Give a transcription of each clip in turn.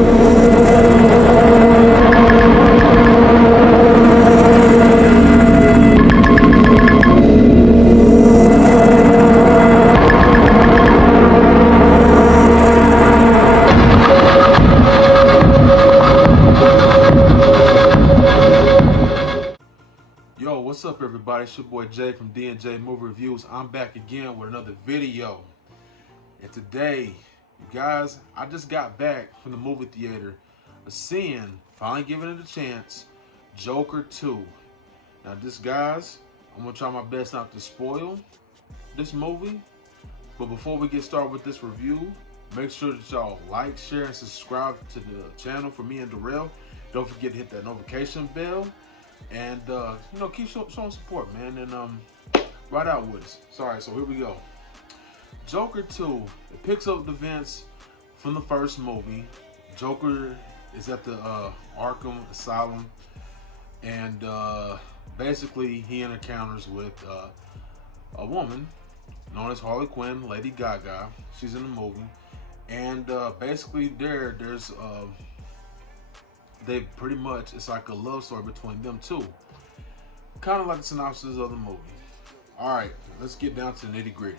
Yo, what's up everybody? It's your boy Jay from D&J Movie Reviews. I'm back again with another video. And today, you guys, I just got back from the movie theater seeing, finally giving it a chance, Joker 2. Now this, guys, I'm going to try my best not to spoil this movie. But before we get started with this review, make sure that y'all like, share, and subscribe to the channel for me and Darrell. Don't forget to hit that notification bell. And keep showing support, man, and ride out with us. Sorry, so here we go. Joker 2, it picks up the events from the first movie. Joker is at the Arkham Asylum, and basically he encounters with a woman known as Harley Quinn, Lady Gaga. She's in the movie, and basically there's they pretty much, it's like a love story between them two. Kind of like the synopsis of the movie. Alright, let's get down to the nitty gritty.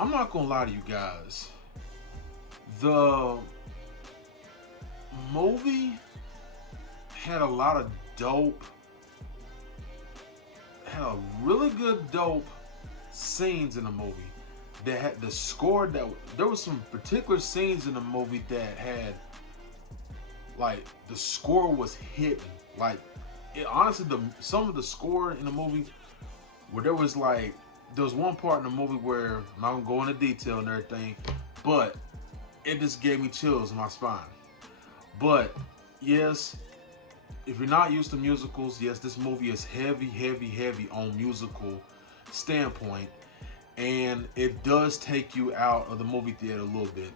I'm not gonna lie to you guys. The movie had a lot of really good dope scenes in the movie. That had the score, there was some particular scenes in the movie that had, like, the score was hidden. Like, honestly, some of the score in the movie, where there was one part in the movie where, I'm not gonna go into detail and everything, but it just gave me chills in my spine. But yes, if you're not used to musicals, yes, this movie is heavy on musical standpoint, and it does take you out of the movie theater a little bit.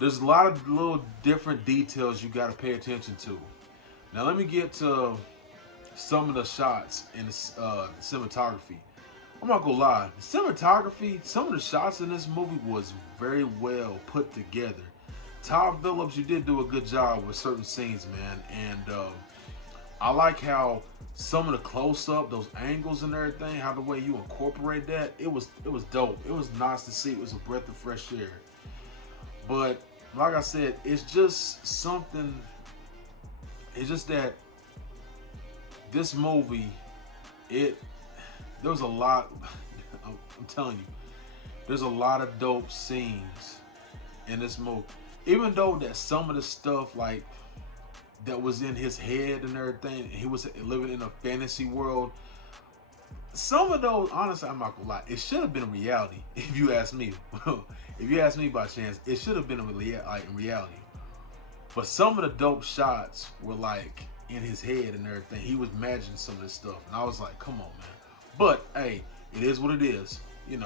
There's a lot of little different details you got to pay attention to. Now let me get to some of the shots in the cinematography. I'm not gonna lie, the cinematography, some of the shots in this movie was very well put together. Todd Phillips, you did do a good job with certain scenes, man, and I like how some of the close-up, those angles and everything, how the way you incorporate that, it was dope. It was nice to see. It was a breath of fresh air. But like I said, it's just something, it's just that this movie, there was a lot, I'm telling you, there's a lot of dope scenes in this movie. Even though that some of the stuff, like, that was in his head and everything, he was living in a fantasy world, some of those, honestly, I'm not gonna lie, it should have been a reality, if you ask me. If you ask me by chance, it should have been in reality. But some of the dope shots were like in his head and everything. He was imagining some of this stuff, and I was like, come on, man. But hey, it is what it is. It's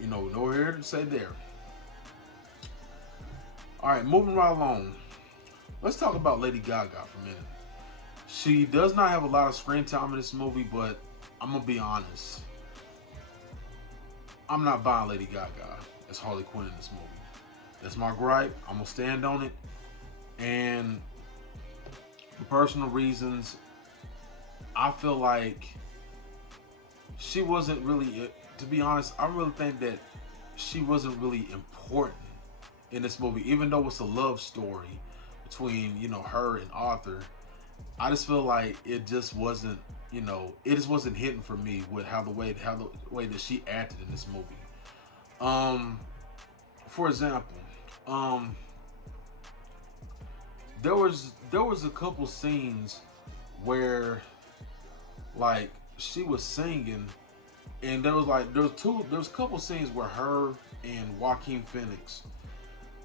nowhere here to say there. All right, moving right along. Let's talk about Lady Gaga for a minute. She does not have a lot of screen time in this movie, but I'm gonna be honest. I'm not buying Lady Gaga as Harley Quinn in this movie. That's my gripe. I'm gonna stand on it. And for personal reasons, I feel like she wasn't really, to be honest, I really think that she wasn't really important in this movie. Even though it's a love story between, her and Arthur, I just feel like it just wasn't, it just wasn't hitting for me with the way that she acted in this movie. For example, there was a couple scenes where, like, she was singing, and there was a couple scenes where her and Joaquin Phoenix,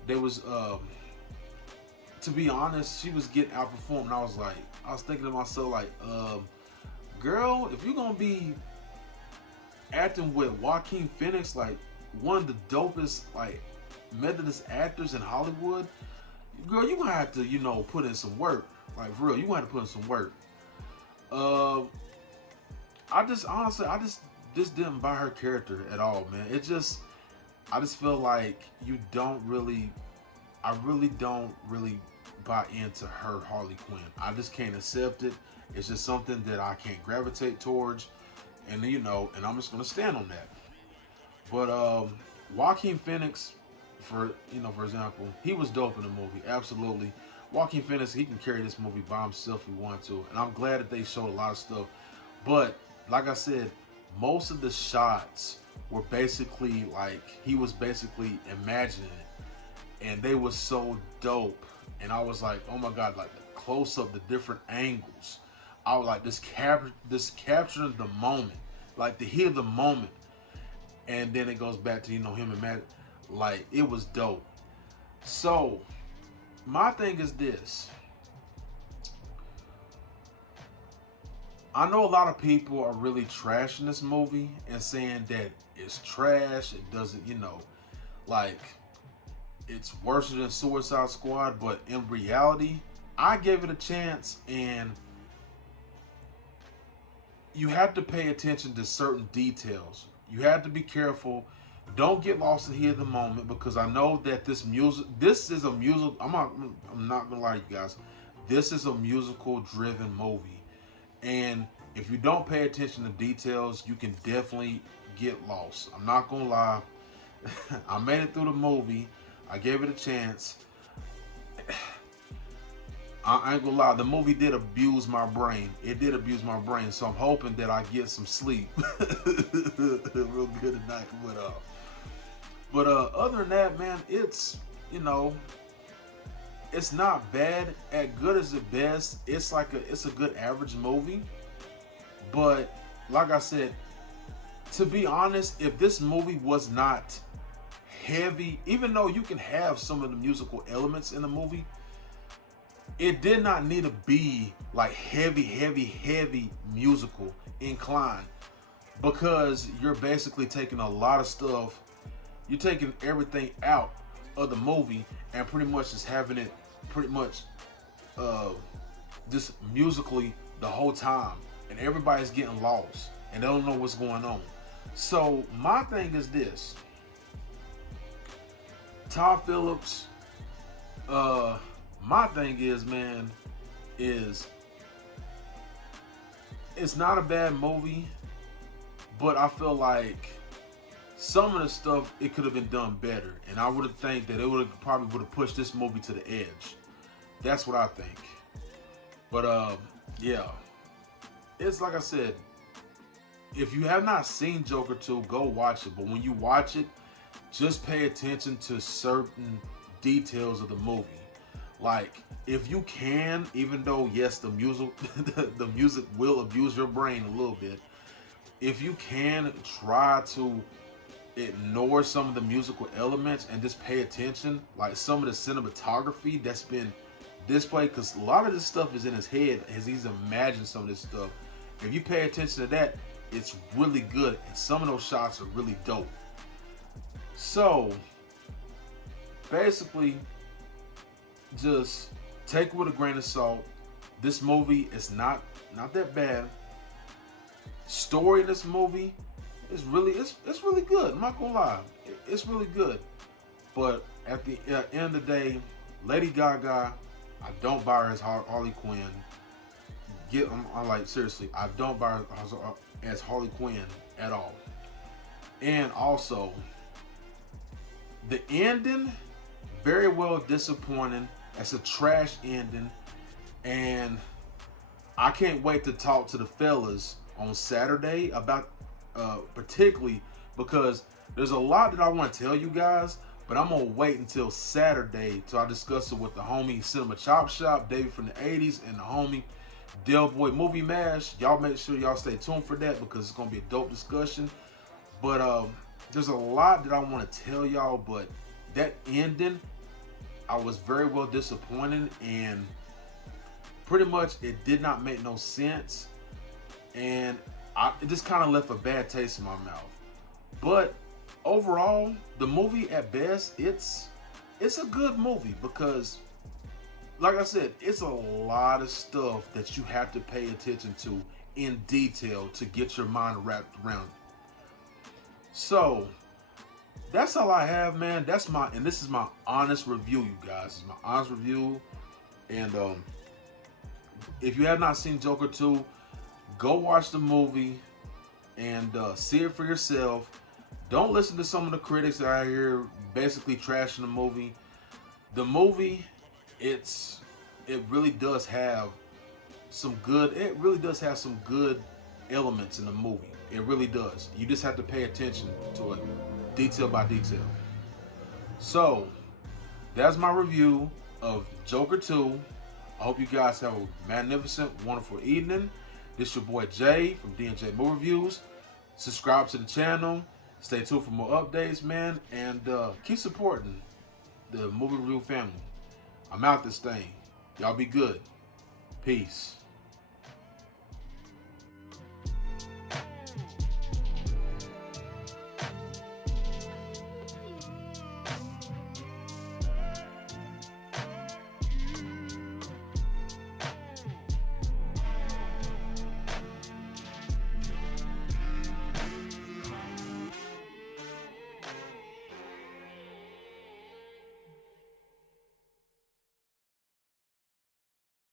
to be honest, she was getting outperformed, and I was thinking to myself, like, girl, if you're gonna be acting with Joaquin Phoenix, like one of the dopest, like, Methodist actors in Hollywood, girl, you gonna have to, put in some work. Like, for real, you gonna have to put in some work. I just didn't buy her character at all, man. I just feel like you don't really I really don't really buy into her Harley Quinn. I just can't accept it. It's just something that I can't gravitate towards, and and I'm just gonna stand on that. But Joaquin Phoenix, for example, he was dope in the movie. Absolutely, Joaquin Phoenix, he can carry this movie by himself if he wanted to, and I'm glad that they showed a lot of stuff. But like I said, most of the shots were basically like he was basically imagining it, and they were so dope. And I was like, oh my god, like the close up, the different angles. I was like, this capturing the moment, like the heat of the moment. And then it goes back to him and Matt, like it was dope. So my thing is this: I know a lot of people are really trashing this movie and saying that it's trash. It doesn't, like it's worse than Suicide Squad. But in reality, I gave it a chance, and you have to pay attention to certain details. You have to be careful. Don't get lost in here at the moment, because I know that this is a musical. I'm not gonna lie to you guys. This is a musical driven movie, and if you don't pay attention to details, you can definitely get lost. I'm not gonna lie. I made it through the movie. I gave it a chance. I ain't gonna lie, the movie did abuse my brain. It did abuse my brain, so I'm hoping that I get some sleep real good tonight. But other than that, man, it's it's not bad. As good as the best. It's a good average movie. But like I said, to be honest, if this movie was not heavy, even though you can have some of the musical elements in the movie, it did not need to be like heavy musical incline, because you're basically taking a lot of stuff. You're taking everything out of the movie and pretty much just having it just musically the whole time, and everybody's getting lost and they don't know what's going on. So my thing is this: Todd Phillips, my thing is, man, it's not a bad movie, but I feel like some of the stuff, it could have been done better, and I would have think that it probably would have pushed this movie to the edge. That's what I think. But yeah, it's like I said, if you have not seen Joker 2, go watch it. But when you watch it, just pay attention to certain details of the movie. Like, if you can, even though yes, the music the music will abuse your brain a little bit, if you can, try to ignore some of the musical elements and just pay attention, like some of the cinematography that's been displayed, because a lot of this stuff is in his head as he's imagined some of this stuff. If you pay attention to that, it's really good, and some of those shots are really dope. So basically, just take it with a grain of salt. This movie is not that bad. Story in this movie is it's really good. I'm not gonna lie, it's really good. But at the end of the day, Lady Gaga, I don't buy her as Harley Quinn. I'm like, seriously, I don't buy her as Harley Quinn at all. And also, the ending, very well disappointing. It's a trash ending, and I can't wait to talk to the fellas on Saturday about particularly, because there's a lot that I want to tell you guys, but I'm gonna wait until Saturday till I discuss it with the homie Cinema Chop Shop, David from the 80s, and the homie Del Boy Movie Mash. Y'all make sure y'all stay tuned for that, because it's gonna be a dope discussion. But there's a lot that I want to tell y'all, but that ending, I was very well disappointed, and pretty much it did not make no sense, and it just kind of left a bad taste in my mouth. But overall, the movie at best, it's a good movie, because like I said, it's a lot of stuff that you have to pay attention to in detail to get your mind wrapped around it. So that's all I have, man. And this is my honest review, you guys. This is my honest review. And if you have not seen Joker 2, go watch the movie and see it for yourself. Don't listen to some of the critics that are out here basically trashing the movie. The movie, it really does have some good. It really does have some good elements in the movie. It really does. You just have to pay attention to it, detail by detail. So that's my review of Joker 2. I hope you guys have a magnificent, wonderful evening. This is your boy Jay from D&J Movie Reviews. Subscribe to the channel. Stay tuned for more updates, man. And keep supporting the movie review family. I'm out this thing. Y'all be good. Peace.